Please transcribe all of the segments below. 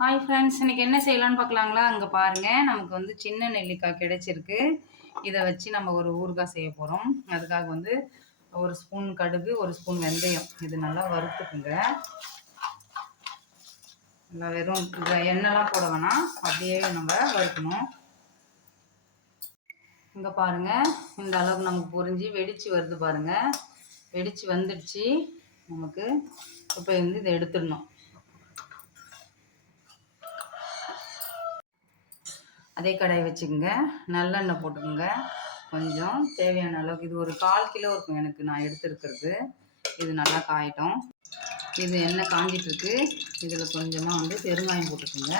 Hi friends இன்னைக்கு என்ன செய்யலாம்னு பார்க்கலாங்களா? அங்கே பாருங்கள் நமக்கு வந்து சின்ன நெல்லிக்காய் கிடைச்சிருக்கு. இதை வச்சு நம்ம ஒரு ஊறுகாய் செய்ய போகிறோம் அதுக்காக வந்து ஒரு ஸ்பூன் கடுகு ஒரு ஸ்பூன் வெந்தயம். இது நல்லா வறுத்துக்குங்க. நல்லா வெறும் இந்த எண்ணெய்லாம் போட வேணாம். அப்படியே நம்ம வறுக்கணும். இங்கே பாருங்கள் இந்த அளவுக்கு நமக்கு பொரிஞ்சு வெடித்து வருது பாருங்கள் வெடித்து வந்துடுச்சு. நமக்கு இப்போ வந்து இதை எடுத்துடணும். அதே கடாய் வச்சுக்கோங்க. நல்லெண்ணெய் போட்டுக்கோங்க. கொஞ்சம் தேவையான அளவுக்கு. இது ஒரு கால் கிலோ இருக்கும் எனக்கு நான் எடுத்துருக்கிறது. இது நல்லா காயட்டும். இது எண்ணெய் காஞ்சிட்ருக்கு. இதில் கொஞ்சமாக வந்து பெருங்காயம் போட்டுக்கோங்க.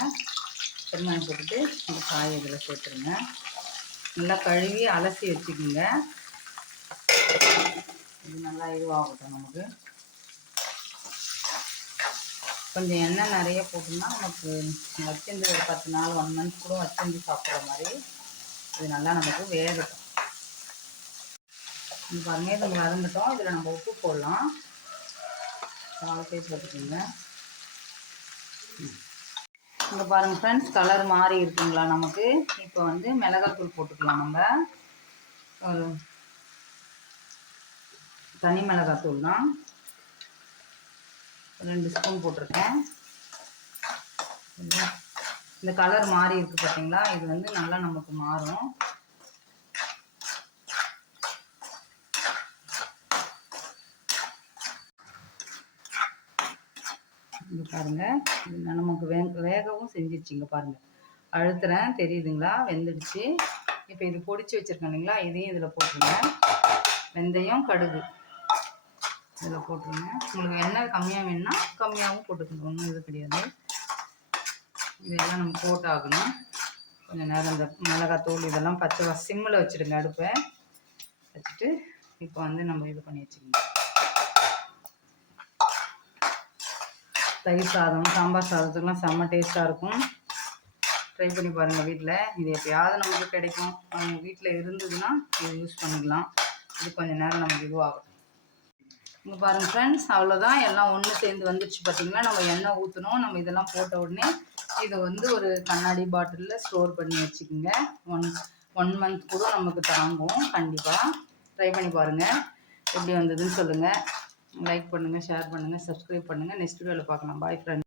பெருங்காயம் போட்டுட்டு இந்த காயை இதில் சேர்த்துருங்க. நல்லா கழுவி அலசி வச்சுக்கோங்க. இது நல்லா இதுவாகட்டும் நமக்கு. கொஞ்சம் எண்ணெய் நிறைய போட்டோம்னா நமக்கு வச்சிருந்து ஒரு பத்து நாள் ஒன் மந்த் கூட வச்சிருந்து சாப்பிட்ற மாதிரி இது நல்லா நமக்கு வேகட்டும். இது பாருங்க இதை வதங்கட்டும். இதில் நம்ம உப்பு போடலாம். காலத்தே போட்டுக்கோங்க. இங்கே பாருங்கள் ஃப்ரெண்ட்ஸ் கலர் மாறி இருக்குங்களா நமக்கு? இப்போ வந்து மிளகாத்தூள் போட்டுக்கலாம் நம்ம. தனி மிளகாத்தூள் தான் ரெண்டு ஸ்பூன் போட்டிருக்கேன். இந்த கலர் மாறி இருக்குது பார்த்தீங்களா இது வந்து நல்லா நமக்கு மாறும். இங்கே பாருங்கள் நமக்கு வே வேகவும் செஞ்சிச்சு பாருங்கள் அழுத்துறேன். தெரியுதுங்களா? வெந்துடுச்சு. இப்போ இது பொடிச்சு வச்சுருக்கேன் இல்லைங்களா? இதையும் இதில் போட்டுருங்க. வெந்தயம் கடுகு. இதில் போட்டுருங்க. உங்களுக்கு எண்ணெய் கம்மியாக வேணும்னா கம்மியாகவும் போட்டுக்கணும் ஒன்றும் இது கிடையாது. இதெல்லாம் நம்ம போட்டாகணும். கொஞ்சம் நேரம் இந்த மிளகாத்தூள் இதெல்லாம் பச்சை சிம்மில் வச்சுடுங்க அடுப்பை. வச்சுட்டு இப்போ வந்து நம்ம இது பண்ணி வச்சுக்கணும் தயிர் சாதம் சாம்பார் சாதத்துக்குலாம் செம்ம டேஸ்ட்டாக இருக்கும். ட்ரை பண்ணி பாருங்கள் வீட்டில் இது எப்பயாவது நமக்கு கிடைக்கும். அவங்க வீட்டில் இருந்ததுன்னா இது யூஸ் பண்ணிக்கலாம். இது கொஞ்சம் நேரம் நமக்கு இதுவாகும். இங்கே பாருங்கள் ஃப்ரெண்ட்ஸ் அவ்வளோதான் எல்லாம் ஒன்று சேர்ந்து வந்துடுச்சு பார்த்திங்கன்னா நம்ம எண்ணெய் ஊற்றணும் நம்ம இதெல்லாம் போட்ட உடனே இதை வந்து ஒரு கண்ணாடி பாட்டிலில் ஸ்டோர் பண்ணி வச்சுக்கோங்க. ஒன் ஒன் மந்த் கூட நமக்கு தாங்கும். கண்டிப்பாக ட்ரை பண்ணி பாருங்கள் எப்படி வந்ததுன்னு சொல்லுங்கள் லைக் பண்ணுங்கள் ஷேர் பண்ணுங்கள் சப்ஸ்கிரைப் பண்ணுங்கள் நெக்ஸ்ட் வீடியோவில் பார்க்கலாம். பாய் ஃப்ரெண்ட்